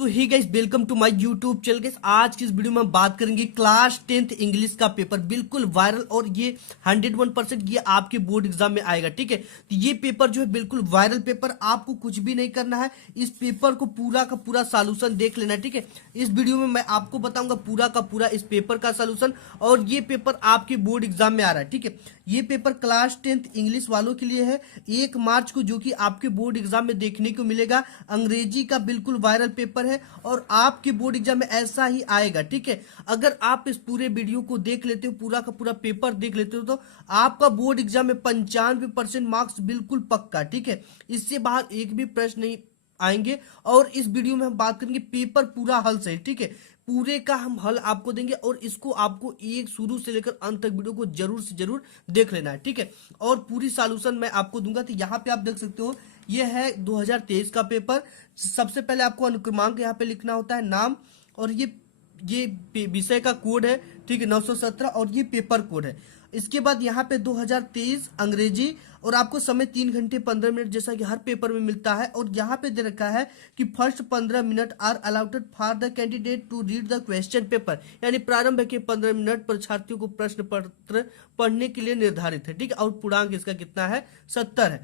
So hi guys welcome to my YouTube channel. Guys आज की इस वीडियो में हम बात करेंगे क्लास 10th इंग्लिश का पेपर, बिल्कुल वायरल और ये 101% ये आपके बोर्ड एग्जाम में आएगा। ठीक है, तो ये पेपर जो है बिल्कुल वायरल पेपर, आपको कुछ भी नहीं करना है, इस पेपर को पूरा का पूरा सॉल्यूशन देख लेना है। ठीक है, इस वीडियो में मैं आपको बताऊंगा पूरा का पूरा इस पेपर का सॉल्यूशन, और ये पेपर आपके बोर्ड एग्जाम में आ रहा है। ठीक है, ये पेपर क्लास 10th इंग्लिश वालों के लिए है 1 मार्च को, जो कि आपके बोर्ड एग्जाम में देखने को मिलेगा। अंग्रेजी का बिल्कुल वायरल पेपर है और आपके बोर्ड एग्जाम में ऐसा ही आएगा। ठीक है, अगर आप इस पूरे वीडियो को देख लेते हो, पूरा का पूरा पेपर देख लेते हो, तो आपका बोर्ड एग्जाम में 95% मार्क्स बिल्कुल पक्का। ठीक है, इससे बाहर एक भी प्रश्न नहीं आएंगे। और इस वीडियो में हम बात करेंगे पेपर पूरा हल से। ठीक है, पूरे का हम हल आपको देंगे और इसको आपको एक शुरू से लेकर अंत तक वीडियो को जरूर से जरूर देख लेना है। ठीक है, और पूरी सॉल्यूशन मैं आपको दूंगा। तो यहाँ पे आप देख सकते हो, ये है 2023 का पेपर। सबसे पहले आपको अनुक्रमांक यहाँ पे लिखना होता है, नाम, और ये विषय का कोड है। ठीक है, 917, और ये पेपर कोड है। इसके बाद यहाँ पे 2023 अंग्रेजी, और आपको समय 3 घंटे 15 मिनट, जैसा कि हर पेपर में मिलता है। और यहाँ पे दे रखा है कि first 15 minute are allotted for the candidate to read the question paper, यानी प्रारंभ के 15 मिनट परीक्षार्थियों को प्रश्न पत्र पढ़ने के लिए निर्धारित है। ठीक है, और पूर्णांक इसका कितना है, 70 है।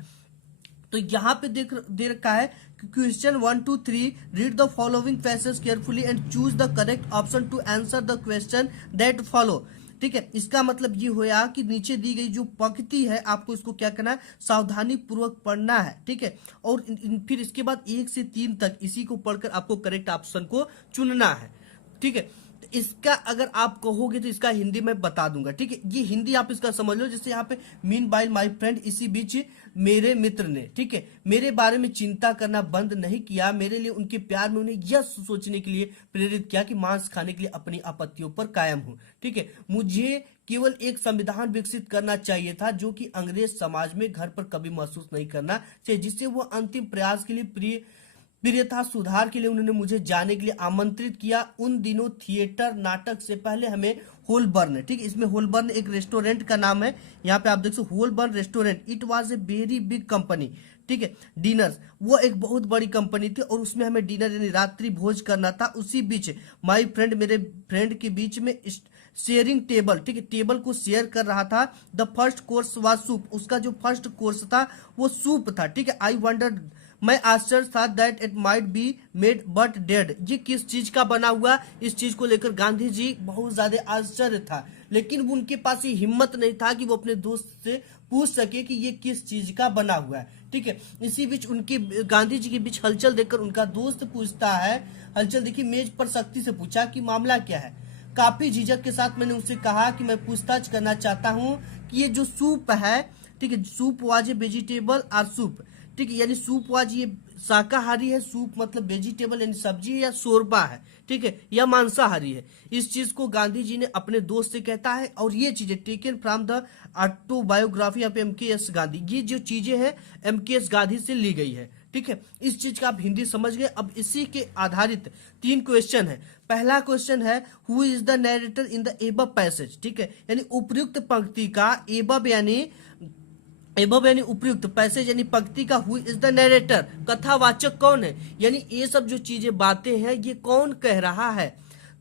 तो यहाँ पे दे रखा है question 1 to 3, read the following passage carefully and choose the correct option to answer the question that follow. ठीक है, इसका मतलब ये होया कि नीचे दी गई जो पंक्ति है, आपको इसको क्या करना है, सावधानी पूर्वक पढ़ना है। ठीक है, और फिर इसके बाद 1 से 3 तक इसी को पढ़कर आपको करेक्ट ऑप्शन को चुनना है। ठीक है, इसका अगर आप कहोगे तो इसका हिंदी मैं बता दूंगा। ठीक है, ये हिंदी आप इसका समझ लो। जैसे यहाँ पे मीन बाइल माई फ्रेंड, इसी बीच मेरे मित्र ने, ठीक है, मेरे बारे में चिंता करना बंद नहीं किया, मेरे लिए उनके प्यार में उन्हें यह सोचने के लिए प्रेरित किया कि मांस खाने के लिए अपनी आपत्तियों पर कायम हूं। ठीक है, मुझे केवल एक संविधान विकसित करना चाहिए था जो कि अंग्रेज समाज में घर पर कभी महसूस नहीं करना चाहिए, जिससे वो अंतिम प्रयास के लिए प्रियता सुधार के लिए उन्होंने मुझे जाने के लिए आमंत्रित किया। उन दिनों थिएटर नाटक से पहले हमें होलबर्न, ठीक है, इसमें होलबर्न एक रेस्टोरेंट का नाम है, यहाँ पे आप देख सकते हो Holborn restaurant, it was a very big company. ठीक है, डिनर्स, वो एक बहुत बड़ी कंपनी थी और उसमें हमें डिनर यानी रात्रि भोज करना था। उसी बीच माई फ्रेंड, मेरे फ्रेंड के बीच में शेयरिंग टेबल, ठीक है, टेबल को शेयर कर रहा था। The first course was soup, उसका जो फर्स्ट कोर्स था वो सूप था। ठीक है, आई वंडर्ड, मैं आश्चर्य था, that it might be made but dead, ये किस चीज का बना हुआ, इस चीज को लेकर गांधी जी बहुत ज्यादा आश्चर्य था, लेकिन उनके पास ये हिम्मत नहीं था कि वो अपने दोस्त से पूछ सके कि ये किस चीज का बना हुआ है। ठीक है, इसी बीच उनकी गांधी जी के बीच हलचल देखकर उनका दोस्त पूछता है, हलचल देखिए, मेज पर सख्ती से पूछा कि मामला क्या है। काफी झिझक के साथ मैंने उससे कहा कि मैं पूछताछ करना चाहता हूँ कि ये जो सूप है, ठीक है, सूप वाज ए वेजिटेबल और सूप, ठीक है, यानी सूप वाज ये शाकाहारी है, सूप मतलब वेजिटेबल यानी सब्जी है, या शोरबा है, ठीक है, या मांसाहारी है। इस चीज को गांधी जी ने अपने दोस्त से कहता है, और ये चीजें taken from the autobiography of MKS Gandhi, ये जो चीजें हैं MKS गांधी से ली गई है। ठीक है, इस चीज का आप हिंदी समझ गए। अब इसी के आधारित 3 क्वेश्चन है। पहला क्वेश्चन है, who is the narrator in the above passage, ठीक है, यानी उपयुक्त पंक्ति का, एबव यानी उपयुक्त, पैसेज यानी पंक्ति का, हु इज द नरेटर, कथावाचक कौन है, यानी ये सब जो चीजें बातें हैं ये कौन कह रहा है।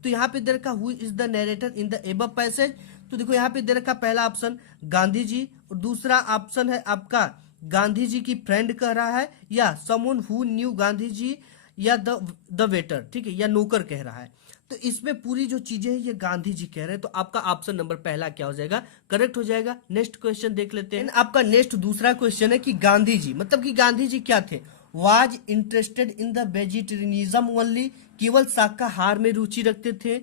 तो यहाँ पे दे रखा who is the narrator in the above passage. तो देखो यहाँ पे दे रखा पहला ऑप्शन गांधी जी, और दूसरा ऑप्शन है आपका गांधी जी की फ्रेंड कह रहा है, या someone who knew Gandhi ji, या द वेटर, ठीक है, या नौकर कह रहा है। तो इसमें पूरी जो चीजें हैं ये गांधी जी कह रहे हैं, तो आपका ऑप्शन नंबर पहला क्या हो जाएगा, करेक्ट हो जाएगा। नेक्स्ट क्वेश्चन देख लेते हैं। आपका नेक्स्ट दूसरा क्वेश्चन है कि गांधी जी, मतलब कि गांधी जी क्या थे, was interested in the vegetarianism only, केवल शाकाहार में रुचि रखते थे।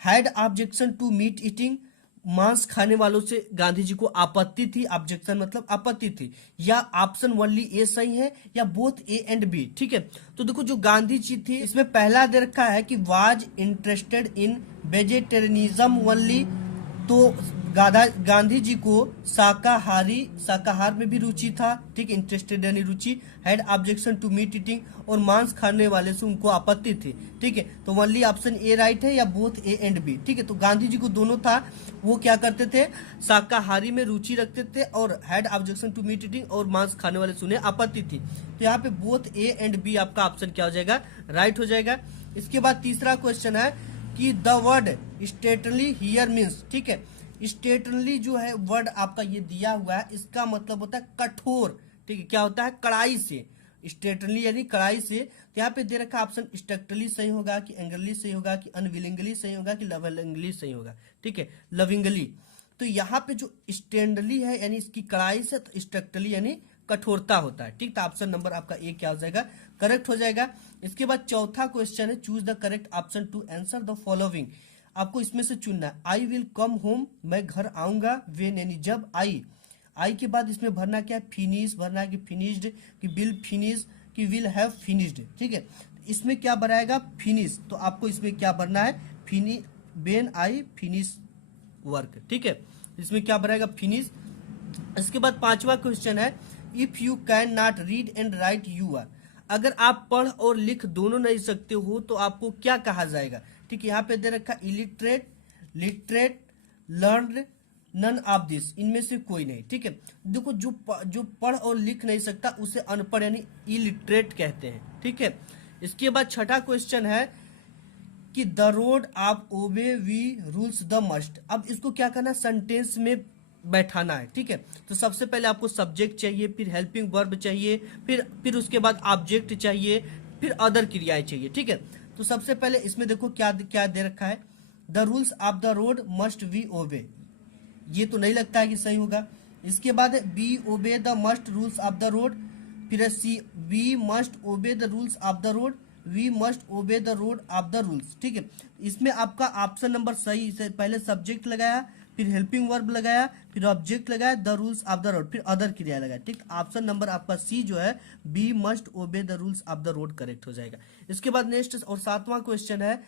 Had objection to meat eating, मांस खाने वालों से गांधी जी को आपत्ति थी, ऑब्जेक्शन मतलब आपत्ति थी, या ऑप्शन ओनली ए सही है, या बोथ ए एंड बी। ठीक है, तो देखो जो गांधी जी थी, इसमें पहला दे रखा है कि was interested in vegetarianism only, तो गांधी जी को शाकाहार में भी रुचि था, ठीक है, इंटरेस्टेड यानी रुचि। Had objection to meat eating, और मांस खाने वाले से उनको आपत्ति थी। ठीक है, तो ओनली ऑप्शन ए राइट है, या बोथ ए एंड बी। ठीक है, तो गांधी जी को दोनों था, वो क्या करते थे, शाकाहारी में रुचि रखते थे, और had objection to meat eating, और मांस खाने वाले से उन्हें आपत्ति थी। तो यहाँ पे बोथ ए एंड बी आपका ऑप्शन क्या हो जाएगा, राइट हो जाएगा। इसके बाद तीसरा क्वेश्चन है कि द वर्ड स्टेटनली हियर मीन्स, ठीक है, स्टेटनली जो है वर्ड आपका ये दिया हुआ है, इसका मतलब होता है कठोर, ठीक है, क्या होता है, कड़ाई से, स्टेटनली यानी कड़ाई से। तो यहाँ पे दे रखा ऑप्शन स्ट्रक्टरली सही होगा कि एंग्रली सही होगा कि अनविलिंगली सही होगा कि लविंगली सही होगा, ठीक है, लविंगली। तो यहाँ पे जो स्टैंडली है यानी इसकी कड़ाई से, तो स्ट्रक्टरली यानी कठोरता होता है, ठीक। तो ऑप्शन नंबर आपका ए क्या हो जाएगा, करेक्ट हो जाएगा। इसके बाद चौथा क्वेश्चन है choose the correct option to answer the following. आपको इसमें से चुनना है, आई विल कम होम, मैं घर आऊंगा, वेन यानी जब, आई के बाद इसमें भरना क्या है, फिनिश भरना है कि फिनिश्ड, कि विल फिनिश, कि विल हैव फिनिश्ड, ठीक है। इसमें क्या भराएगा, फिनिश, तो आपको इसमें क्या भरना है, वेन आई फिनिश वर्क, ठीक है, इसमें क्या भराएगा, फिनिश। इसके बाद पांचवा क्वेश्चन है if you can not read and write you are, अगर आप पढ़ और लिख दोनों नहीं सकते हो तो आपको क्या कहा जाएगा, ठीक है। यहाँ पे दे रखा illiterate, literate, learn, none of this, इनमें से कोई नहीं, ठीक है। देखो जो पढ़ और लिख नहीं सकता उसे अनपढ़ यानी इलिटरेट कहते हैं, ठीक है। इसके बाद छठा क्वेश्चन है कि द रोड आप ओबे वी रूल्स द मस्ट, अब इसको क्या करना है, सेंटेंस में बैठाना है, ठीक है। तो सबसे पहले आपको सब्जेक्ट चाहिए, फिर हेल्पिंग वर्ब चाहिए, फिर उसके बाद ऑब्जेक्ट चाहिए, फिर अदर क्रियाएं चाहिए, ठीक है। तो सबसे पहले इसमें देखो क्या क्या दे रखा है, the rules of the road must we obey, ये तो नहीं लगता है कि सही होगा। इसके बाद B obey the must rules of the road, फिर C we must obey the rules of the road, we must obey the road of the rules, ठीक है। इसमें आपका ऑप्शन नंबर सही से पहले सब्जेक्ट लगाया, फिर हेल्पिंग वर्ब लगाया, फिर ऑब्जेक्ट लगाया, the rules of the road, फिर अदर क्रिया लगाया, ठीक। ऑप्शन नंबर आपका सी जो है B must obey the rules of the road correct हो जाएगा। इसके बाद नेक्स्ट और सातवां क्वेश्चन है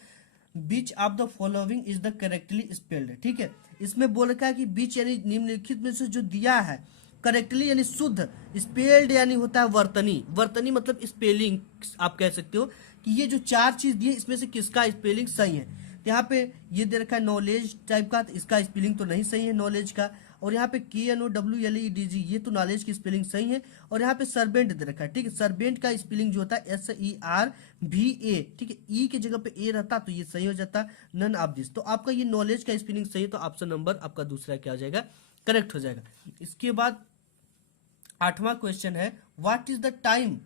which of the following is the correctly spelled, ठीक है। इसमें बोल रखा है कि बीच यानी निम्नलिखित में से जो दिया है करेक्टली यानी शुद्ध, स्पेल्ड यानी होता है वर्तनी, वर्तनी मतलब स्पेलिंग आप कह सकते हो कि ये जो चार चीज दी है इसमें से किसका स्पेलिंग सही है। तो यहाँ पे ये दे रखा है नॉलेज टाइप का, तो इसका स्पेलिंग तो नहीं सही है नॉलेज का, और यहाँ पे KNOWLEDG ये तो नॉलेज की स्पेलिंग सही है, और यहाँ पे सर्वेंट दे रखा है, ठीक है। सर्वेंट का स्पेलिंग जो होता है SERVA, ठीक है, ई की जगह पे ए रहता तो ये सही हो जाता, नन ऑफ दिस। तो आपका ये नॉलेज का स्पेलिंग सही है, तो ऑप्शन नंबर आपका दूसरा क्या हो जाएगा, करेक्ट हो जाएगा। इसके बाद आठवां क्वेश्चन है व्हाट इज द टाइम,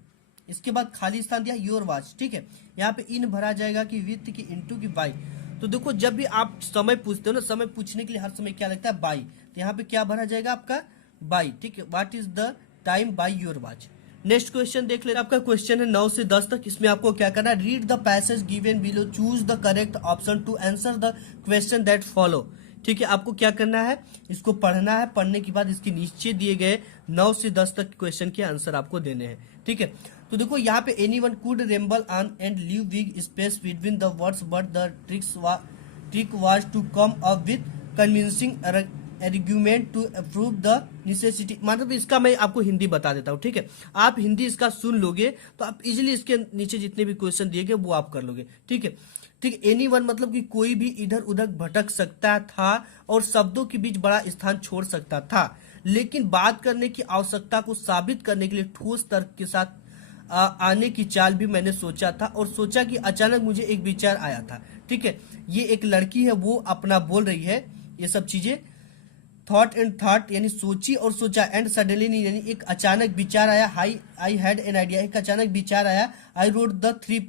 इसके बाद खाली स्थान दिया योर वॉच, ठीक है। यहाँ पे इन भरा जाएगा कि विथ की इनटू की बाई। तो देखो जब भी आप समय पूछते हो ना, समय पूछने के लिए हर समय क्या लगता है, बाई, तो यहाँ पे क्या भरा जाएगा आपका बाई, ठीक है। What is the time by your watch. Next question देख लेते, आपका क्वेश्चन है 9 से 10 तक। इसमें आपको क्या करना है, read the passage given below, choose the correct option to answer the question that follow, ठीक है। आपको क्या करना है, इसको पढ़ना है, पढ़ने के बाद इसके नीचे दिए गए 9 से 10 तक क्वेश्चन के आंसर आपको देने हैं, ठीक है। तो देखो यहाँ पे anyone could ramble on and leave big space between the words but the trick was to come up with convincing argument to approve the necessity. मतलब इसका मैं आपको हिंदी बता देता हूँ, ठीक है। आप हिंदी इसका सुन लोगे तो आप इजिली इसके नीचे जितने भी क्वेश्चन दिए गए वो आप कर लोगे, ठीक है। ठीक, एनीवन मतलब कि कोई भी इधर उधर भटक सकता था और शब्दों के बीच बड़ा स्थान छोड़ सकता था, लेकिन बात करने की आवश्यकता को साबित करने के लिए ठोस तर्क के साथ आने की चाल भी मैंने सोचा था, और सोचा कि अचानक मुझे एक विचार आया था, ठीक है। ये एक लड़की है, वो अपना बोल रही है ये सब चीजें, थॉट एंड थॉट यानी सोची और सोचा, एंड सडनली नहीं यानी एक अचानक विचार आया, आई हैड एन आइडिया, एक अचानक विचार आया, आई रोट द 3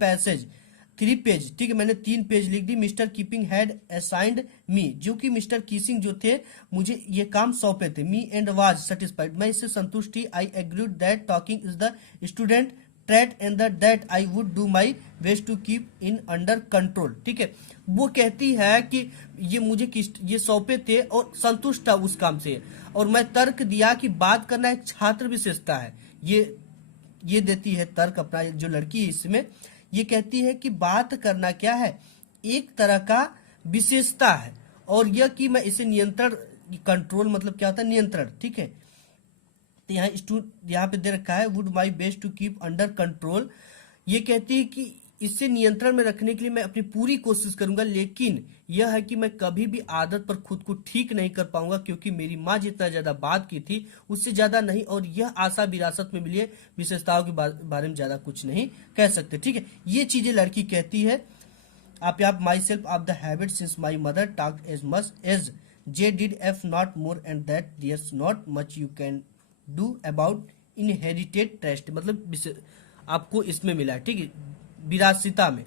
पेज, ठीक है, मैंने 3 पेज लिख दी। मिस्टर कीपिंग हैड असाइंड मी, जो कि मिस्टर कीसिंग जो थे मुझे ये काम सौंपे थे। मी एंड वाज सेटिस्फाइड, मैं इससे संतुष्ट थी। I agreed that talking is the student trait and that I would do my best to keep in under control, ठीक है। वो कहती है कि ये मुझे ये सौंपे थे और संतुष्ट था उस काम से, और मैं तर्क दिया कि बात करना एक छात्र विशेषता है। ये देती है तर्क अपना, जो लड़की है इसमें ये कहती है कि बात करना क्या है, एक तरह का विशेषता है, और यह कि मैं इसे नियंत्रण, कंट्रोल मतलब क्या होता है, नियंत्रण, ठीक है। तो यहाँ पे दे रखा है would my best to keep under control, ये कहती है कि इससे नियंत्रण में रखने के लिए मैं अपनी पूरी कोशिश करूंगा, लेकिन यह है कि मैं कभी भी आदत पर खुद को ठीक नहीं कर पाऊंगा, क्योंकि मेरी माँ जितना ज्यादा बात की थी उससे ज्यादा नहीं, और यह आशा विरासत में मिली है, विशेषताओं के बारे में ज्यादा कुछ नहीं कह सकते, ठीक है। ये चीजें लड़की कहती है। आप myself of the habit since my mother talk as much as जे did if not more and that there's not much you can do about inherited trust, मतलब आपको इसमें मिला है, ठीक है, विरासता में।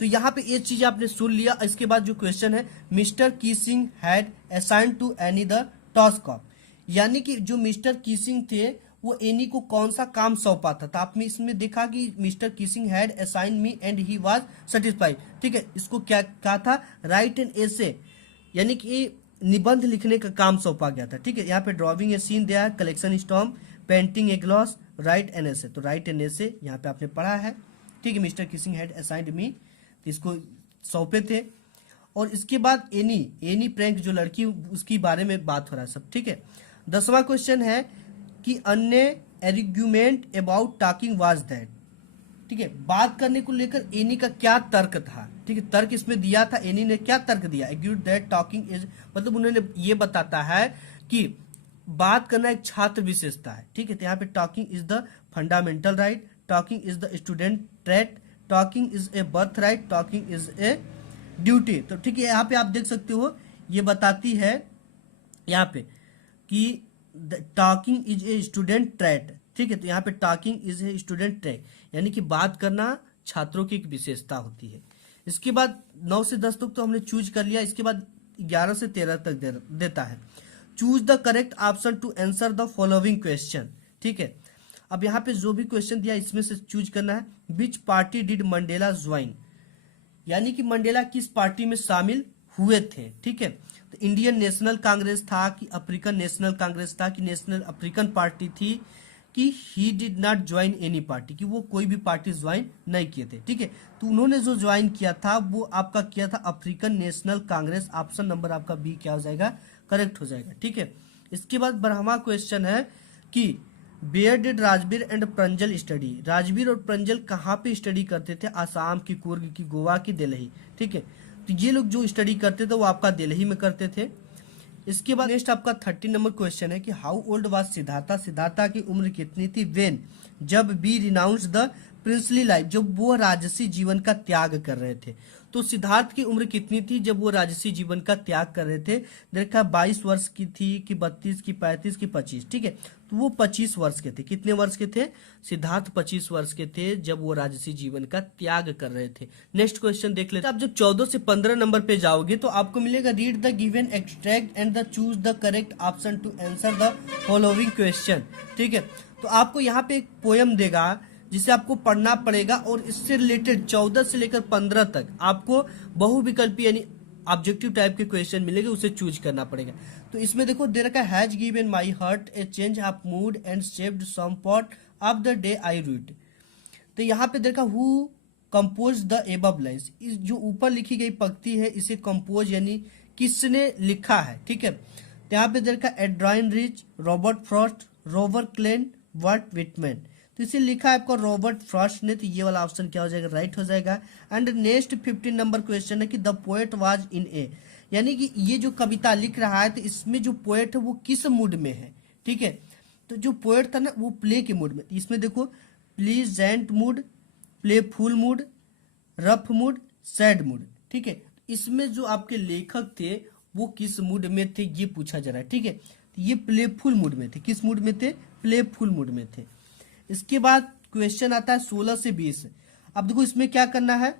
तो यहाँ पे ये चीज आपने सुन लिया। इसके बाद जो क्वेश्चन है, Mr Keesing had assigned to any the task of, यानी कि जो मिस्टर कीसिंग थे वो एनी को कौन सा काम सौंपा था। तो आपने इसमें देखा कि Mr Keesing had assign me and he was satisfied, ठीक है। इसको क्या कहा था, राइट एन एसे, यानी कि निबंध लिखने का काम सौंपा गया था, ठीक है। यहाँ पे ड्रॉइंग ए सीन दिया है, collection stomp, painting A gloss, right an essay. तो राइट एन एसे यहाँ पे आपने पढ़ा है, ठीक है। मिस्टर कीसिंग हैड असाइंड मी, इसको सौंपे थे। और इसके बाद एनी प्रैंक जो लड़की उसकी बारे में बात हो रहा है सब, ठीक है। 10वां क्वेश्चन है कि अन्य एर्ग्यूमेंट अबाउट टॉकिंग वाज दैट, ठीक है, बात करने को लेकर एनी का क्या तर्क था, ठीक है। तर्क इसमें दिया था, एनी ने क्या तर्क दिया, एग्री दैट टॉकिंग इज, मतलब उन्होंने ये बताता है कि बात करना एक छात्र विशेषता है, ठीक है। तो यहाँ पे talking is the fundamental right, talking is the student trait, talking is a birth right, talking is a duty. तो ठीक है, यहाँ पे आप देख सकते हो ये बताती है यहाँ पे कि talking is a student trait, ठीक है। तो यहाँ पे talking is a student trait, यानी कि बात करना छात्रों की एक विशेषता होती है। इसके बाद 9 से 10 तक तो हमने चूज कर लिया। इसके बाद 11 से 13 तक देता है, choose the correct option to answer the following question, ठीक है। अब यहाँ पे जो भी क्वेश्चन दिया इसमें से चूज करना है। विच पार्टी डिड मंडेला ज्वाइन, यानी कि मंडेला किस पार्टी में शामिल हुए थे, ठीक है। तो इंडियन नेशनल कांग्रेस था कि अफ्रीकन नेशनल कांग्रेस था कि नेशनल अफ्रीकन पार्टी थी, कि he did not join any party, कि वो कोई भी पार्टी ज्वाइन नहीं किए थे, ठीक है। तो उन्होंने जो ज्वाइन किया था वो आपका किया था African national Congress. Option number आपका बी क्या हो जाएगा, करेक्ट हो जाएगा, ठीक है। इसके बाद 12वां क्वेश्चन है कि where did Rajveer and Pranjal study, Rajveer और प्रंजल कहाँ पे स्टडी करते थे, आसाम की, कुर्ग की, गोवा की, दिल्ली, ठीक है। तो ये लोग जो स्टडी करते थे वो आपका दिल्ली में करते थे। इसके बाद नेक्स्ट आपका 30 नंबर क्वेश्चन है कि how old was Siddhartha, Siddhartha की उम्र कितनी थी, वेन, जब be renounce the princely life, जब वो राजसी जीवन का त्याग कर रहे थे। तो सिद्धार्थ की उम्र कितनी थी जब वो राजसी जीवन का त्याग कर रहे थे, देखा 22 वर्ष की थी कि 32 की 35 की 25, ठीक है। तो वो 25 वर्ष के थे। कितने वर्ष के थे, सिद्धार्थ 25 वर्ष के थे जब वो राजसी जीवन का त्याग कर रहे थे। नेक्स्ट क्वेश्चन देख लेते हैं। आप जब 14 से 15 नंबर पे जाओगे तो आपको मिलेगा read the given extract and the choose the correct option to answer the following question, ठीक है। तो आपको यहाँ पे एक पोयम देगा जिसे आपको पढ़ना पड़ेगा और इससे रिलेटेड 14 से लेकर 15 तक आपको बहुविकल्पी यानी ऑब्जेक्टिव टाइप के क्वेश्चन मिलेंगे, उसे चूज करना पड़ेगा। तो इसमें देखो दे रखा है, has given my heart a change of mood and shaped some part of the day I read. तो यहाँ पे देखा who compose the above lines, जो ऊपर लिखी गई पंक्ति है इसे कंपोज यानी किसने लिखा है, ठीक है। तो यहाँ पे देखा Adrienne Rich, Robert Frost, Rover Klein, Walt Whitman. तो इसे लिखा है आपको रॉबर्ट फ्रॉस्ट ने। तो ये वाला ऑप्शन क्या हो जाएगा, राइट हो जाएगा। एंड नेक्स्ट 15 नंबर क्वेश्चन है कि द पोएट वाज इन ए, यानी कि ये जो कविता लिख रहा है तो इसमें जो पोएट है वो किस मूड में है, ठीक है। तो जो पोएट था ना वो प्ले के मूड में, इसमें देखो pleasant mood, playful mood, rough mood, sad mood, ठीक है। इसमें जो आपके लेखक थे वो किस मूड में थे ये पूछा जा रहा है, ठीक है। तो ये प्लेफुल मूड में थे, किस मूड में थे, प्लेफुल मूड में थे। इसके बाद क्वेश्चन आता है 16 से 20। अब देखो इसमें क्या करना है,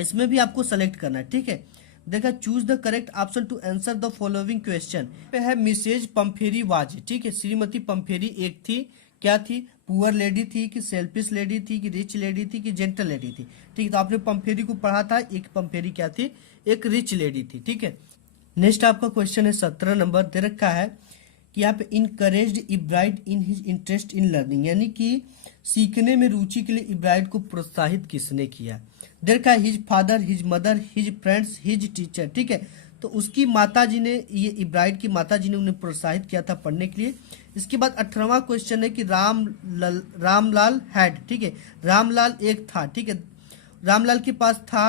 इसमें भी आपको सेलेक्ट करना है, ठीक है। देखा choose the correct option to answer the following question पे है मिसेज पंफेरी वाज, ठीक है। श्रीमती पंफेरी एक थी, क्या थी, पुअर लेडी थी कि सेल्फिश लेडी थी कि रिच लेडी थी कि जेंटल लेडी थी, ठीक है। तो आपने पंफेरी को पढ़ा था, एक पंफेरी क्या थी, एक रिच लेडी थी, ठीक है। नेक्स्ट आपका क्वेश्चन है 17 नंबर दे रखा है कि यहाँ पे encouraged Ebright in his interest in learning, यानी कि सीखने में रुचि के लिए इब्राइड को प्रोत्साहित किसने किया। देखा his father, his mother, his friends, his teacher, ठीक है। तो उसकी माता जी ने, ये इब्राइड की माता जी ने उन्हें प्रोत्साहित किया था पढ़ने के लिए। इसके बाद 18वां क्वेश्चन है कि रामलाल हैड, ठीक है, रामलाल एक था, ठीक है। रामलाल के पास था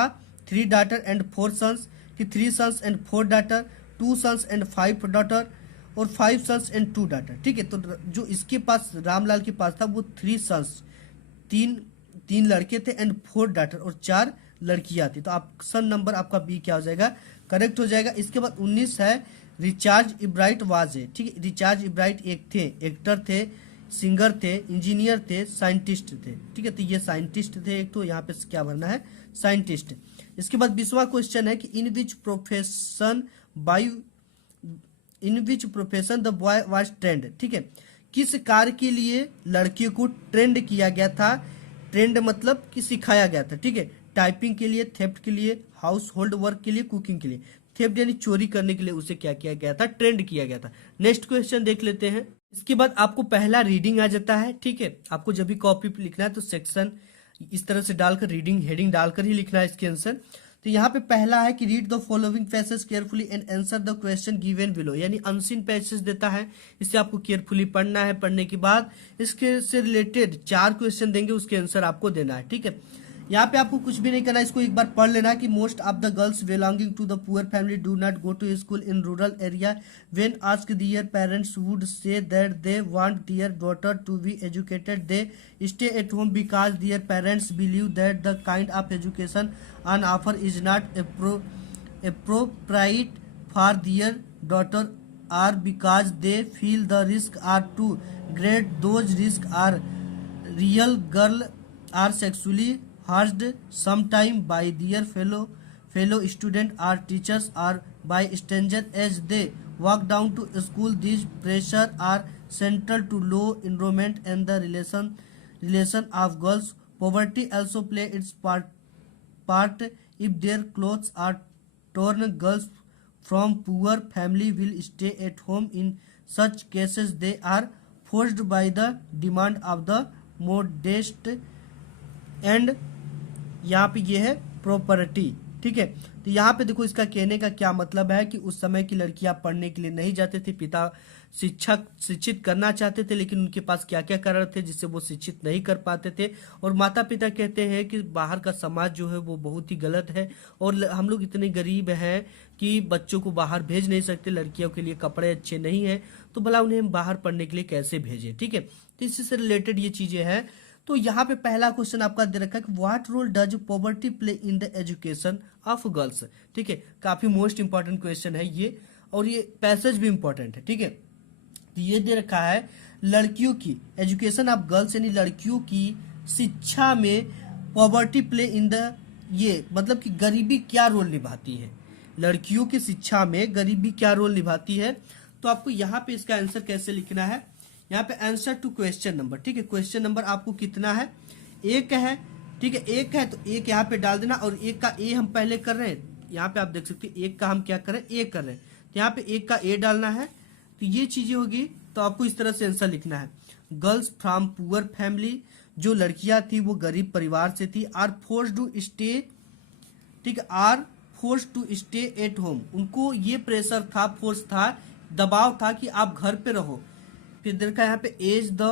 3 डॉटर एंड 4 सन्स, कि 3 sons and 4 daughter, 2 sons and 5 daughter और 5 सन्स एंड 2 डॉटर, ठीक है। तो जो इसके पास रामलाल के पास था वो 3 सन्स, तीन लड़के थे एंड 4 डॉटर और 4 लड़कियां थी। तो ऑप्शन नंबर आपका बी क्या हो जाएगा, करेक्ट हो जाएगा। इसके बाद 19 है रिचार्ज इब्राइट वाज है, ठीक है। रिचार्ज इब्राइट एक थे, एक्टर थे, सिंगर थे, इंजीनियर थे, साइंटिस्ट थे, ठीक है। तो ये साइंटिस्ट थे एक, तो यहाँ पे क्या भरना है, साइंटिस्ट। इसके बाद 20वां क्वेश्चन है कि in which profession the boy was trained, ठीक है। किस कार्य के लिए लड़कियों को ट्रेंड किया गया था, ट्रेंड मतलब कि सिखाया गया था, ठीक है। टाइपिंग के लिए, थेफ्ट के लिए, हाउस होल्ड वर्क के लिए, कुकिंग के लिए। थेफ्ट यानी चोरी करने के लिए उसे क्या किया गया था, ट्रेंड किया गया था। नेक्स्ट क्वेश्चन देख लेते हैं। इसके बाद आपको पहला रीडिंग आ जाता है, ठीक है। आपको जब भी कॉपी पे लिखना है तो सेक्शन इस तरह से डालकर रीडिंग हेडिंग डालकर ही लिखना है इसके आंसर। तो यहाँ पे पहला है कि read the following passage carefully and answer the question given below, यानी अनसीन पैसेज देता है, इसे आपको केयरफुली पढ़ना है। पढ़ने के बाद इसके से रिलेटेड 4 क्वेश्चन देंगे, उसके आंसर आपको देना है, ठीक है। यहाँ पे आपको कुछ भी नहीं करना, इसको एक बार पढ़ लेना कि most of the girls belonging to the poor family do not go to school in rural area when asked their parents would say that they want their daughter to be educated they stay at home because their parents believe that the kind of education on offer is not appropriate for their daughter or because they feel the risk are too great. Those risks are real. Girls are sexually harassed sometimes by their fellow students or teachers or by strangers as they walk down to school. These pressures are central to low enrollment and the relation of girls. Poverty also play its part. If their clothes are torn, girls from poor family will stay at home. In such cases, they are forced by the demand of the modest and यहाँ पे ये है property, ठीक है। तो यहाँ पे देखो इसका कहने का क्या मतलब है कि उस समय की लड़कियां पढ़ने के लिए नहीं जाते थे, पिता शिक्षित करना चाहते थे, लेकिन उनके पास क्या क्या कारण थे जिससे वो शिक्षित नहीं कर पाते थे। और माता पिता कहते हैं कि बाहर का समाज जो है वो बहुत ही गलत है और हम लोग इतने गरीब हैं कि बच्चों को बाहर भेज नहीं सकते, लड़कियों के लिए कपड़े अच्छे नहीं है, तो भला उन्हें हम बाहर पढ़ने के लिए कैसे भेजें, ठीक है। तो इसी से रिलेटेड ये चीजें हैं। तो यहाँ पे पहला क्वेश्चन आपका दे रखा है कि what role does poverty play in the education of girls, ठीक है। काफी मोस्ट इंपॉर्टेंट क्वेश्चन है ये, और ये पैसेज भी इंपॉर्टेंट है, ठीक है। तो ये दे रखा है लड़कियों की एजुकेशन ऑफ गर्ल्स यानी लड़कियों की शिक्षा में पॉवर्टी प्ले इन द, ये मतलब कि गरीबी क्या रोल निभाती है, लड़कियों की शिक्षा में गरीबी क्या रोल निभाती है। तो आपको यहाँ पे इसका आंसर कैसे लिखना है, यहाँ पे आंसर टू क्वेश्चन नंबर, ठीक है। क्वेश्चन नंबर आपको कितना है, 1 है, ठीक है। 1 है तो 1 यहाँ पे डाल देना, और 1 का ए हम पहले कर रहे हैं, यहाँ पे आप देख सकते हैं 1 का हम क्या कर रहे हैं, ए कर रहे हैं, तो यहाँ पे 1 का ए डालना है। तो ये चीजें होगी, तो आपको इस तरह से आंसर लिखना है। गर्ल्स फ्रॉम पुअर फैमिली, जो लड़कियां थी वो गरीब परिवार से थी, आर फोर्स टू स्टे, ठीक है, are force to stay at home, उनको ये प्रेशर था, फोर्स था, दबाव था कि आप घर पे रहो। फिर देखा यहाँ पे as the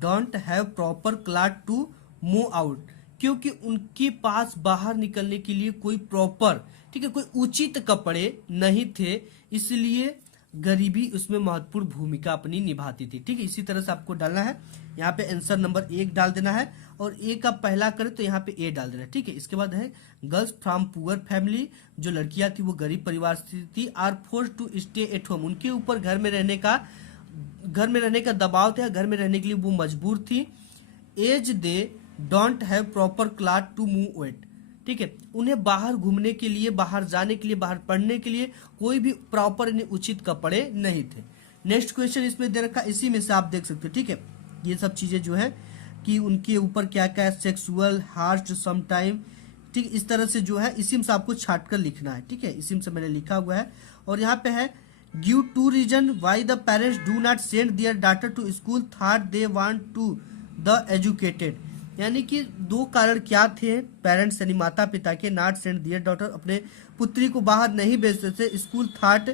don't have proper cloth to move out, क्योंकि उनके पास बाहर निकलने के लिए कोई प्रॉपर, ठीक है, कोई उचित कपड़े नहीं थे, इसलिए गरीबी उसमें महत्वपूर्ण भूमिका अपनी निभाती थी, ठीक है। इसी तरह से आपको डालना है, यहाँ पे आंसर नंबर 1 डाल देना है, और ए का पहला करें तो यहाँ पे ए डाल देना है, ठीक है। इसके बाद है गर्ल्स फ्रॉम पुअर फैमिली, जो लड़कियां थी वो गरीब परिवार से थी, are force to stay at home, उनके ऊपर घर में रहने का दबाव था, घर में रहने के लिए वो मजबूर थी। As they don't have proper cloth to move wait, ठीक है, उन्हें बाहर घूमने के लिए, बाहर जाने के लिए, बाहर पढ़ने के लिए कोई भी प्रॉपर उचित कपड़े नहीं थे। नेक्स्ट क्वेश्चन इसमें दे रखा, इसी में से आप देख सकते हो, ठीक है। ये सब चीजें जो है कि उनके ऊपर क्या क्या सेक्सुअल हार्श समटाइम, ठीक, इस तरह से जो है इसी में से आपको छाट कर लिखना है, ठीक है। इसी में से मैंने लिखा हुआ है, और यहाँ पे है give 2 reason why the parents do not send their daughter to school thought they want to the educated, यानी कि 2 कारण क्या थे पेरेंट्स यानी माता पिता के, नॉट सेंड देयर डॉटर, अपने पुत्री को बाहर नहीं भेजते थे, स्कूल थॉट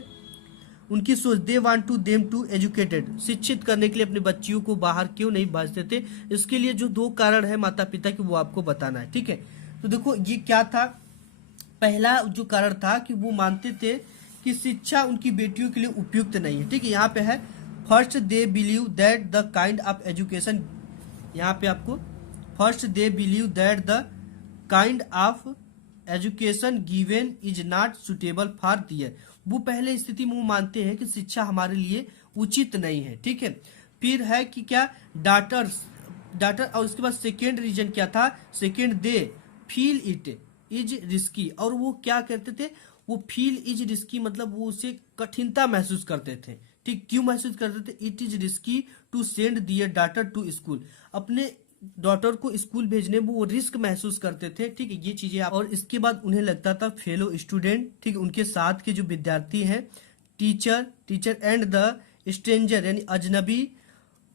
उनकी सोच, they want to them to educated, शिक्षित करने के लिए अपने बच्चियों को बाहर क्यों नहीं भेजते थे। इसके लिए जो 2 कारण है माता पिता के वो आपको बताना है, ठीक है। तो देखो ये क्या था, पहला जो कारण था कि वो मानते थे कि शिक्षा उनकी बेटियों के लिए उपयुक्त नहीं है, ठीक है। यहाँ पे है first they believe that the kind of education, यहाँ पे आपको first they believe that the kind of education given is not suitable for their. वो पहले स्थिति में वो मानते हैं कि शिक्षा हमारे लिए उचित नहीं है, ठीक है। फिर है कि क्या, डाटर और उसके बाद सेकेंड रीजन क्या था, second they feel it is risky. और वो क्या करते थे, वो फील इज रिस्की मतलब वो उसे कठिनता महसूस करते थे, ठीक। क्यों महसूस करते थे, it is risky to send their daughter to school. अपने डॉटर को स्कूल भेजने में वो रिस्क महसूस करते थे, ठीक है। ये चीजें और इसके बाद उन्हें लगता था फेलो स्टूडेंट, ठीक है, उनके साथ के जो विद्यार्थी हैं, टीचर एंड द स्ट्रेंजर यानी अजनबी,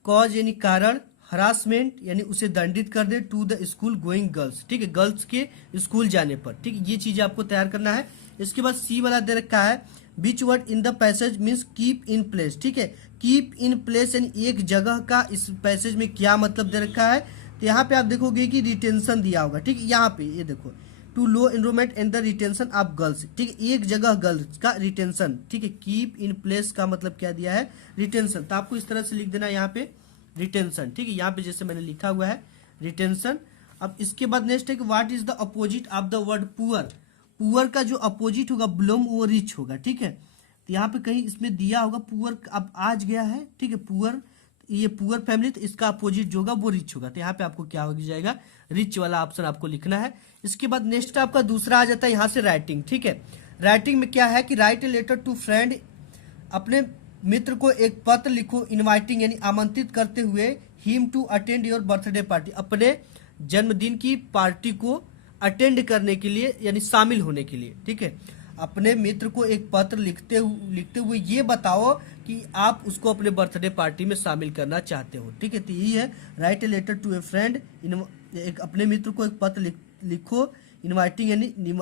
कॉज यानी कारण, हरासमेंट यानी उसे दंडित कर दे, to the school going girls, ठीक है, गर्ल्स के स्कूल जाने पर, ठीक है। ये चीजें आपको तैयार करना है। इसके बाद सी वाला दे रखा है, which word in the passage means keep in place, ठीक है। कीप इन प्लेस यानी एक जगह का इस पैसेज में क्या मतलब दे रखा है, तो यहाँ पे आप देखोगे कि रिटेंशन दिया होगा, ठीक है। यहाँ पे ये देखो, to low enrolment and the retention of girls, ठीक है, एक जगह गर्ल्स का रिटेंशन, ठीक है। कीप इन प्लेस का मतलब क्या दिया है, रिटेंशन। तो आपको इस तरह से लिख देना यहाँ पे रिटेंशन, ठीक है, यहाँ पे जैसे मैंने लिखा हुआ है रिटेंशन। अब इसके बाद नेक्स्ट है कि what is the opposite of the word poor. Poor का जो अपोजिट होगा ब्लम, वो रिच होगा, ठीक है। तो यहाँ पे कहीं इसमें दिया होगा पुअर, अब आज गया है, ठीक है, पुअर, ये पुअर फैमिली, तो इसका अपोजिट जो होगा वो रिच होगा। तो यहाँ पे आपको क्या हो जाएगा, रिच वाला ऑप्शन आपको लिखना है। इसके बाद नेक्स्ट आपका दूसरा आ जाता है यहाँ से राइटिंग, ठीक है। राइटिंग में क्या है कि write a letter to friend, अपने मित्र को एक पत्र लिखो, इनवाइटिंग यानी आमंत्रित करते हुए, him to attend your birthday party, अपने जन्मदिन की पार्टी को अटेंड करने के लिए यानी शामिल होने के लिए, ठीक है। अपने मित्र को एक पत्र लिखते हुए ये बताओ कि आप उसको अपने बर्थडे पार्टी में शामिल करना चाहते हो, ठीक है। तो यही है write a letter to a friend, एक अपने मित्र को एक पत्र लिखो, इनवाइटिंग यानी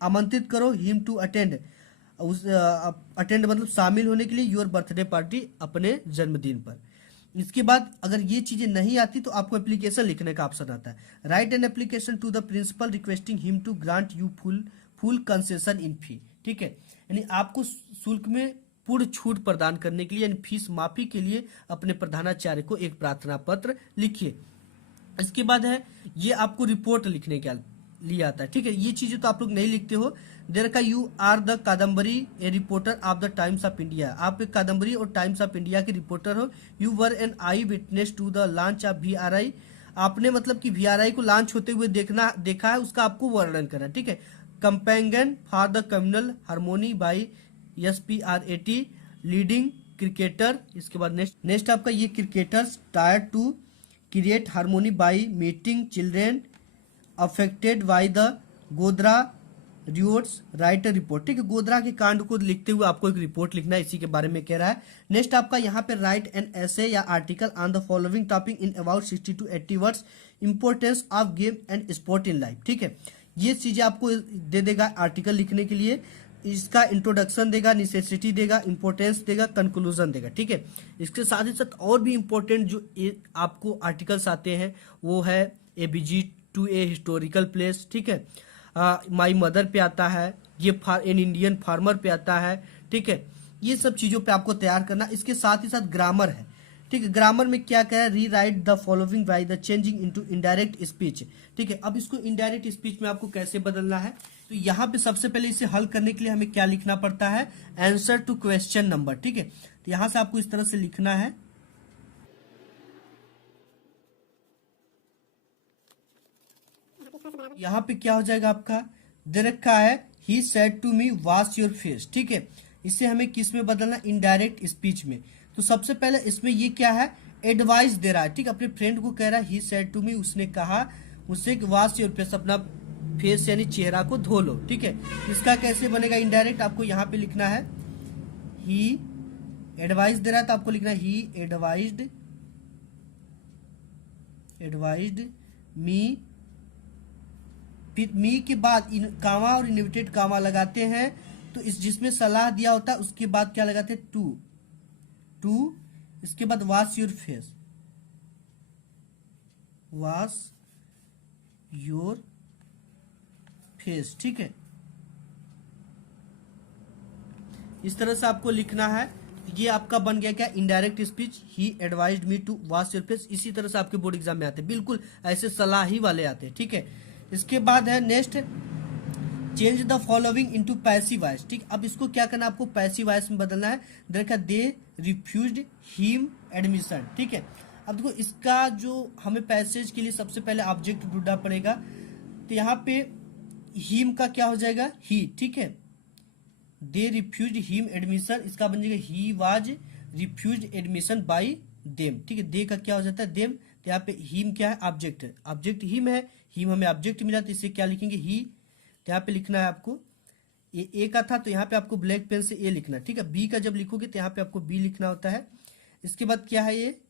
आमंत्रित करो, हिम टू अटेंड, उस अटेंड मतलब शामिल होने के लिए, योर बर्थडे पार्टी अपने जन्मदिन पर। इसके बाद अगर ये चीजें नहीं आती तो आपको एप्लीकेशन लिखने का ऑप्शन आता है, write an application to the principal requesting him to grant you full concession in fee, ठीक है, यानी आपको शुल्क में पूर्ण छूट प्रदान करने के लिए यानी फीस माफी के लिए अपने प्रधानाचार्य को एक प्रार्थना पत्र लिखिए। इसके बाद है ये आपको रिपोर्ट लिखने के लिए आता है, ठीक है। ये चीजें तो आप लोग नहीं लिखते हो। देर का you are the Kadambari a reporter of the Times of India, आप एक कादम्बरी और टाइम्स ऑफ इंडिया के रिपोर्टर हो। You were an eye witness to the launch of VRI, आपने मतलब कि VRI को लॉन्च होते हुए देखा है, उसका आपको वर्णन करना, ठीक है। Campaign for the communal harmony by SPRAT, leading cricketer. इसके बाद नेक्स्ट आपका ये cricketers tried to create harmony by meeting children affected by the Godhra riots, write report, ठीक है। गोधरा के कांड को लिखते हुए आपको एक रिपोर्ट लिखना है, इसी के बारे में कह रहा है। नेक्स्ट आपका यहाँ पे राइट एन एसे या article on the following topic in about 60 to 80 words, importance of game and sport in life, ठीक है। ये चीजें आपको दे देगा आर्टिकल लिखने के लिए, इसका इंट्रोडक्शन देगा, निसेसिटी देगा, इंपोर्टेंस देगा, कंक्लूजन देगा, ठीक है। इसके साथ ही साथ और भी इंपॉर्टेंट जो आपको आर्टिकल्स आते हैं वो है a visit to a historical place, ठीक है, माई मदर पे आता है, ये एन इंडियन फार्मर पे आता है, ठीक है। ये सब चीजों पे आपको तैयार करना। इसके साथ ही साथ ग्रामर है, ठीक है। ग्रामर में क्या कह रहा है, री right the following by the changing into indirect speech, ठीक है। अब इसको इनडायरेक्ट स्पीच में आपको कैसे बदलना है, तो यहाँ पे सबसे पहले इसे हल करने के लिए हमें क्या लिखना पड़ता है, आंसर टू क्वेश्चन नंबर, ठीक है। तो यहाँ से आपको इस तरह से लिखना है, यहाँ पे क्या हो जाएगा आपका, दे रखा है he said to me wash your face, ठीक है। इसे हमें किस में बदलना, इनडायरेक्ट स्पीच में। तो सबसे पहले इसमें ये क्या है, एडवाइस दे रहा है, ठीक, अपने फ्रेंड को कह रहा है ही सेड टू मी, उसने कहा मुझसे कि वॉश योर फेस, अपना फेस यानी चेहरा को धो लो, ठीक है। इसका कैसे बनेगा इनडायरेक्ट, आपको यहाँ पे लिखना है ही एडवाइस दे रहा है तो आपको लिखना है ही एडवाइज्ड मी के बाद कामा और इनवर्टेड कामा लगाते हैं, तो इस जिसमें सलाह दिया होता है उसके बाद क्या लगाते हैं, टू, इसके बाद वॉश योर फेस, ठीक है। इस तरह से आपको लिखना है। ये आपका बन गया क्या, indirect speech, he advised me to wash your face. इसी तरह से आपके बोर्ड एग्जाम में आते हैं, बिल्कुल ऐसे सलाह ही वाले आते हैं, ठीक है। इसके बाद है next change the following into passive voice, ठीक। अब इसको क्या करना है, आपको पैसिव वॉइस में बदलना है। देखा दे रिफ्यूज्ड हिम एडमिशन, ठीक है। अब देखो इसका जो हमें पैसेज के लिए सबसे पहले ऑब्जेक्ट ढूंढना पड़ेगा, तो यहाँ पे हिम का क्या हो जाएगा, ही, ठीक है। दे रिफ्यूज्ड हिम एडमिशन, इसका बन जाएगा he was refused admission by them, ठीक है। दे का क्या हो जाता है, देम। तो यहाँ पे हिम क्या है, ऑब्जेक्ट है, ऑब्जेक्ट हिम है, हिम हमें ऑब्जेक्ट मिला, तो इसे क्या लिखेंगे, ही। तो यहाँ पे लिखना है आपको, ये ए का था तो यहाँ पे आपको ब्लैक पेन से ए लिखना, ठीक है। बी का जब लिखोगे तो यहाँ पे आपको बी लिखना होता है। इसके बाद क्या है, ये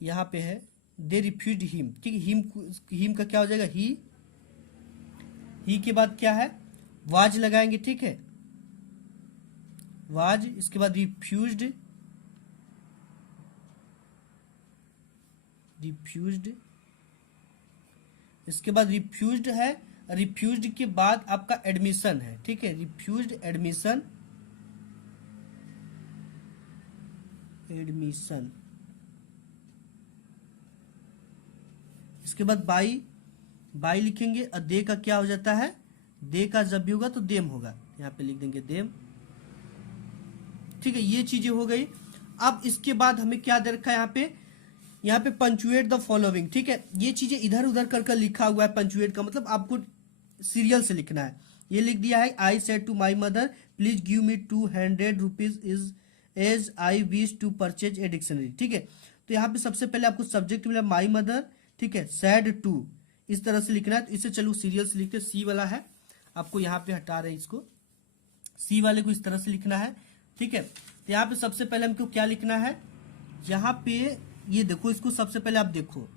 यहाँ पे है दे रिफ्यूज्ड हिम, ठीक है। हिम का क्या हो जाएगा, ही के बाद क्या है, वाज लगाएंगे, ठीक है, वाज। इसके बाद रिफ्यूज्ड, इसके बाद रिफ्यूज्ड है, रिफ्यूज्ड के बाद आपका एडमिशन है, ठीक है, रिफ्यूज्ड एडमिशन, इसके बाद बाई लिखेंगे। और दे का क्या हो जाता है, दे का जब भी होगा तो देम होगा, यहाँ पे लिख देंगे देम, ठीक है। ये चीजें हो गई। अब इसके बाद हमें क्या दे रखा है, यहाँ पे पंचुएट द फॉलोइंग, ठीक है। ये चीजें इधर उधर कर लिखा हुआ है, पंचुएट का मतलब आपको सीरियल से लिखना है। ये लिख दिया है, I said to my mother please give me 200 rupees is as I wish to purchase a dictionary, ठीक है। तो यहाँ पे सबसे पहले आपको सब्जेक्ट मिला माई मदर, ठीक है, सैड टू, इस तरह से लिखना है। तो इसे चलो सीरियल से लिखते, सी वाला है, आपको यहाँ पे हटा रहे हैं इसको, सी वाले को इस तरह से लिखना है, ठीक है। तो यहाँ पे सबसे पहले हमको क्या लिखना है, यहाँ पे ये देखो, इसको सबसे पहले आप देखो,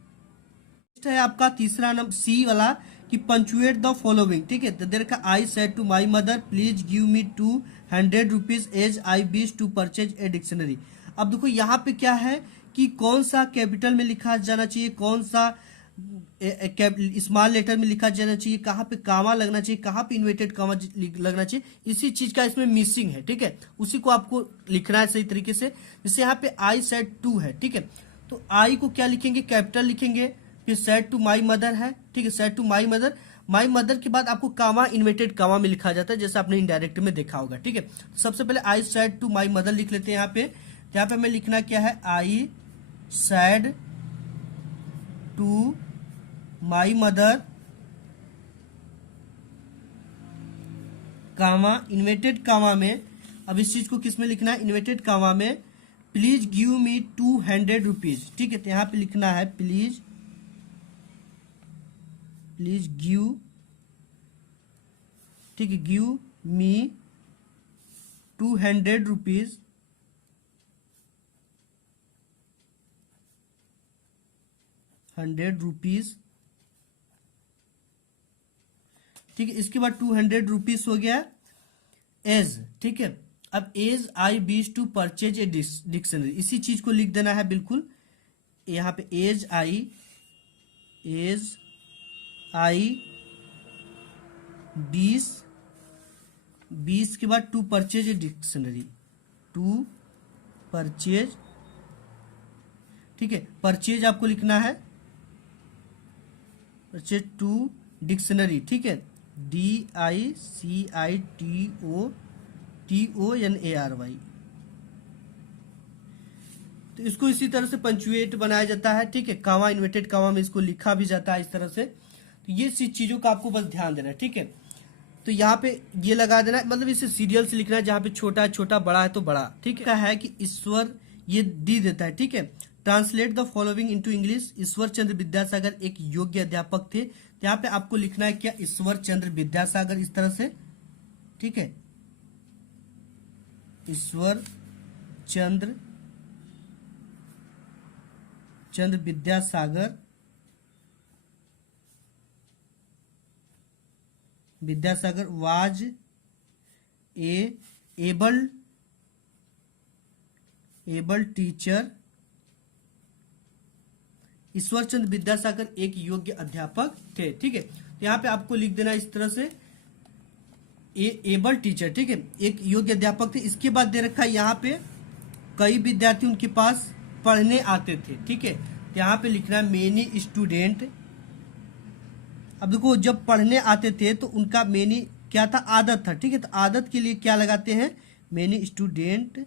है आपका तीसरा नंबर सी वाला कि पंचुएट द फॉलोइंग, ठीक है। देर का I said to my mother please give me 200 rupees as I wish to purchase a dictionary. अब देखो यहाँ पे क्या है कि कौन सा कैपिटल में लिखा जाना चाहिए, कौन सा स्मॉल लेटर में लिखा जाना चाहिए, कहाँ पे कामा लगना चाहिए, कहाँ पे इन्वर्टेड कामा लगना चाहिए, इसी चीज का इसमें मिसिंग है, ठीक है। उसी को आपको लिखना है सही तरीके से। जैसे यहाँ पे आई सेड टू है, ठीक है, तो आई को क्या लिखेंगे, कैपिटल लिखेंगे। फिर सेड टू माई मदर है, ठीक है, सेड टू माई मदर के बाद आपको कामा इन्वर्टेड कामा में लिखा जाता है, जैसे आपने इनडायरेक्ट में देखा होगा, ठीक है। सबसे पहले I said to my mother लिख लेते हैं यहाँ पे। यहाँ पे हमें लिखना क्या है, I said to my mother comma inverted comma में, अब इस चीज को किस में लिखना है, इन्वर्टेड कामा में, प्लीज गिव मी 200 रुपीज, ठीक है। तो यहाँ पे लिखना है प्लीज गिव, ठीक है, गिव मी 200 रुपीज, ठीक है। इसके बाद 200 रुपीज हो गया एज, ठीक है। अब as I wish to purchase a dictionary, इसी चीज को लिख देना है बिल्कुल यहाँ पे, एज आई 20 के बाद to purchase a dictionary, to purchase, ठीक है, परचेज आपको लिखना है, परचेज टू डिक्शनरी, ठीक है, DICITONARY। तो इसको इसी तरह से पंचुएट बनाया जाता है, ठीक है, कामा इन्वर्टेड कामा में इसको लिखा भी जाता है इस तरह से। तो ये चीजों का आपको बस ध्यान देना है, ठीक है। तो यहाँ पे ये लगा देना है, मतलब इसे सीरियल से लिखना है, जहाँ पे छोटा है छोटा, बड़ा है तो बड़ा, ठीक है कि ईश्वर, ये डी देता है, ठीक है। Translate the following into English, Ishwar Chandra Vidyasagar एक योग्य अध्यापक थे। तो यहाँ पे आपको लिखना है क्या, ईश्वर चंद्र विद्यासागर, इस तरह से, ठीक है, Ishwar Chandra Vidyasagar was a able teacher, Ishwar Chandra Vidyasagar एक योग्य अध्यापक थे, ठीक है। तो यहाँ पे आपको लिख देना इस तरह से, एबल टीचर, ठीक है, एक योग्य अध्यापक थे। इसके बाद दे रखा है यहाँ पे कई विद्यार्थी उनके पास पढ़ने आते थे, ठीक है। तो यहाँ पे लिखना है मेनी स्टूडेंट। अब देखो जब पढ़ने आते थे तो उनका मेनी क्या था, आदत था, ठीक है। तो आदत के लिए क्या लगाते हैं, मेनी स्टूडेंट।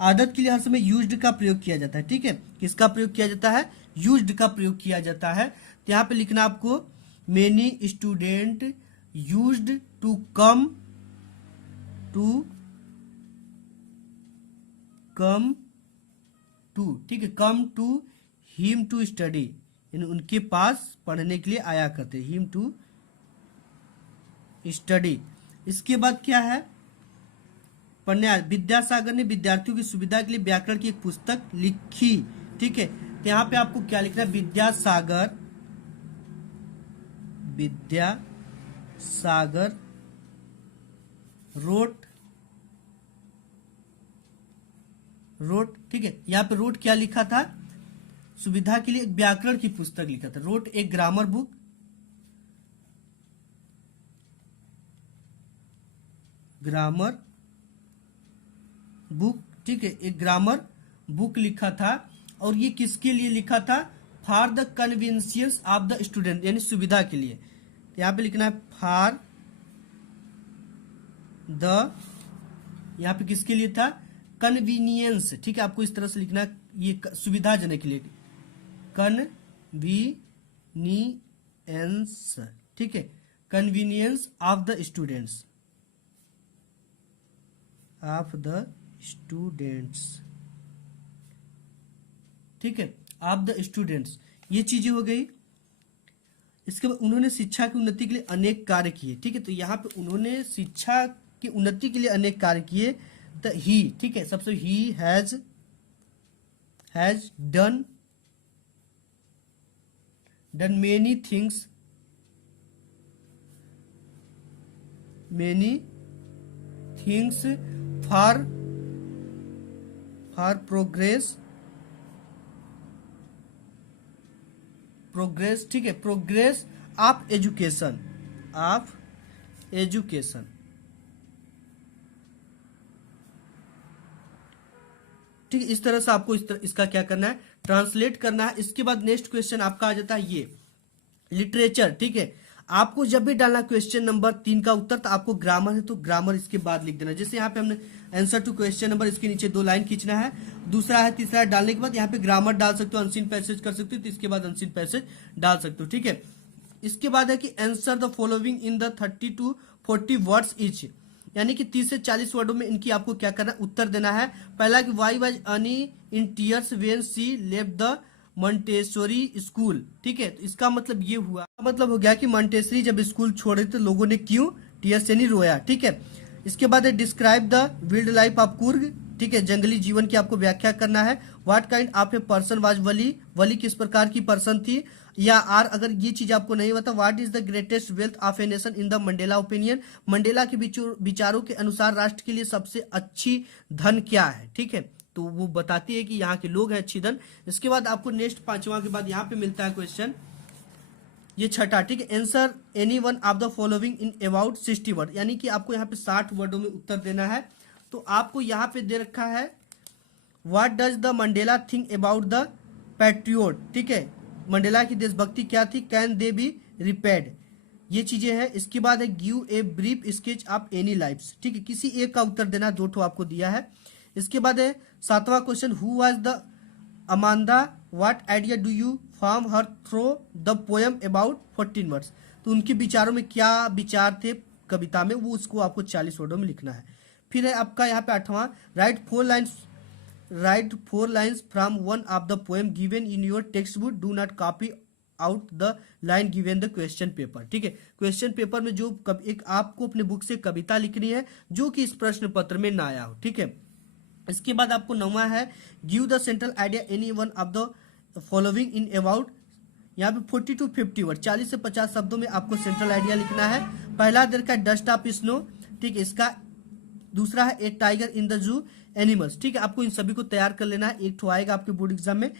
आदत के लिए हर समय यूज्ड का प्रयोग किया जाता है, ठीक है। किसका प्रयोग किया जाता है, यूज्ड का प्रयोग किया जाता है। तो यहाँ पे लिखना आपको many student used to come to, ठीक है, come to him to study, यानी उनके पास पढ़ने के लिए आया करते, हिम टू स्टडी। इसके बाद क्या है, पढ़ने आए। विद्यासागर ने विद्यार्थियों की सुविधा के लिए व्याकरण की एक पुस्तक लिखी, ठीक है। तो यहाँ पे आपको क्या लिखना है, विद्यासागर रोट, ठीक है। यहाँ पे रोट क्या लिखा था, सुविधा के लिए एक व्याकरण की पुस्तक लिखा था। रोट एक ग्रामर बुक, ठीक है, एक ग्रामर बुक लिखा था। और ये किसके लिए लिखा था, for the convenience of the student, यानी सुविधा के लिए। यहाँ पे लिखना है फॉर द, यहाँ पे किसके लिए था, कन्वीनियंस, ठीक है। आपको इस तरह से लिखना है, ये सुविधाजनक के लिए, कन्वीनियंस, ठीक है, कन्वीनियंस ऑफ द स्टूडेंट्स, ठीक है, ऑफ द स्टूडेंट्स। ये चीजें हो गई। इसके बाद उन्होंने शिक्षा की उन्नति के लिए अनेक कार्य किए, ठीक है। तो यहाँ पे उन्होंने शिक्षा की उन्नति के लिए अनेक कार्य किए। तो ही, ठीक है, सबसे he has done many things for progress, ठीक है, प्रोग्रेस ऑफ एजुकेशन, ठीक है। इस तरह से आपको इसका क्या करना है, ट्रांसलेट करना है। इसके बाद नेक्स्ट क्वेश्चन आपका आ जाता है ये लिटरेचर, ठीक है। आपको जब भी डालना क्वेश्चन नंबर 3 का उत्तर, तो आपको ग्रामर है तो ग्रामर इसके बाद लिख देना। जैसे यहाँ पे हमने आंसर टू क्वेश्चन नंबर, इसके नीचे 2 लाइन खींचना है। दूसरा है, तीसरा है, डालने के बाद यहाँ पे ग्रामर डाल सकते हो, अनसीन पैसेज कर सकते हो, तो इसके बाद अनसीन पैसेज डाल सकते हो, ठीक है। इसके बाद है कि answer the following in the 30 to 40 words each, यानी कि 30 से 40 वर्डों में इनकी आपको क्या करना है, उत्तर देना है। पहला कि वाई वाज अनी in tears when she left the Montessori school, ठीक है। तो इसका मतलब ये हुआ, मतलब हो गया कि मॉन्टेसरी जब स्कूल छोड़े तो लोगों ने क्यों टीयर से नहीं रोया, ठीक है। इसके बाद है describe the wild life of Coorg, ठीक है, जंगली जीवन की आपको व्याख्या करना है। What kind of a person was Valli किस प्रकार की पर्सन थी। या आर, अगर ये चीज आपको नहीं पता, what is the greatest wealth of a nation in the Mandela opinion, Mandela के विचारों के अनुसार राष्ट्र के लिए सबसे अच्छी धन क्या है, ठीक है। तो वो बताती है कि यहाँ के लोग हैं अच्छी धन। इसके बाद आपको नेक्स्ट 5वां के बाद यहाँ पे मिलता है क्वेश्चन, ये छठा, ठीक है, answer any one of the following in about 60 word, यानी कि आपको यहाँ पे 60 वर्डों में उत्तर देना है। तो आपको यहाँ पे दे रखा है what does the Mandela think about the patriot, ठीक है, मंडेला की देशभक्ति क्या थी। कैन दे बी रिपेड, ये चीजें हैं। इसके बाद है give a brief sketch of any lifes, ठीक है, किसी एक का उत्तर देना, 2 ठो आपको दिया है। इसके बाद है 7वां question, who was the Amanda, what idea do you form her through the poem about 14 words, तो उनके विचारों में क्या विचार थे कविता में, वो उसको आपको 40 वर्डों में लिखना है। फिर है आपका यहाँ पे 8वां, write 4 lines from one of the poem given in your text book, do not copy out the line given the question paper, ठीक है। क्वेश्चन पेपर में जो एक आपको अपने बुक से कविता लिखनी है जो कि इस प्रश्न पत्र में ना आया हो, ठीक है। इसके बाद आपको 9वां है give the central idea any one of the following in about, यहाँ पे 40 to 50 वर्ड, 40 से 50 शब्दों में आपको सेंट्रल आइडिया लिखना है। पहला देर का डस्ट ऑफ स्नो, ठीक है, इसका। दूसरा है a tiger in the zoo animals, ठीक है, आपको इन सभी को तैयार कर लेना है, एक ठो आएगा आपके बोर्ड एग्जाम में।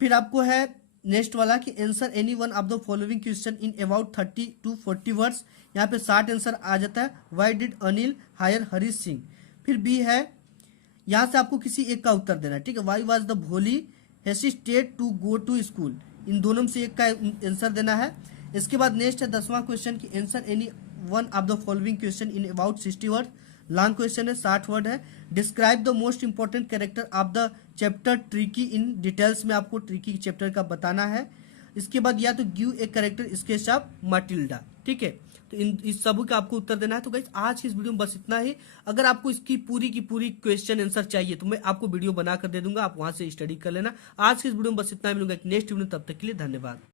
फिर आपको है नेक्स्ट वाला कि answer any one of the following question in about 30 to 40 words, यहाँ पे 60 आंसर आ जाता है। Why did Anil hire Harish Singh. फिर बी है, यहाँ से आपको किसी एक का उत्तर देना है, ठीक है। Why was the Bholi hesitate to go to school, इन दोनों में से एक का आंसर देना है। इसके बाद नेक्स्ट है 10वां क्वेश्चन की answer any one of the following question in about 60 word. Long question है, 60 वर्ड है। Describe the most important character of the chapter tricky in details में आपको ट्रिकी चैप्टर का बताना है। इसके बाद या तो give a character sketch of Matilda, ठीक है। तो इस सब का आपको उत्तर देना है। तो गाइस आज की इस वीडियो में बस इतना ही। अगर आपको इसकी पूरी की पूरी क्वेश्चन आंसर चाहिए तो मैं आपको वीडियो बना कर दे दूंगा, आप वहां से स्टडी कर लेना। आज की इस वीडियो में बस इतना ही, मिलूंगा एक नेक्स्ट वीडियो, तब तक के लिए धन्यवाद।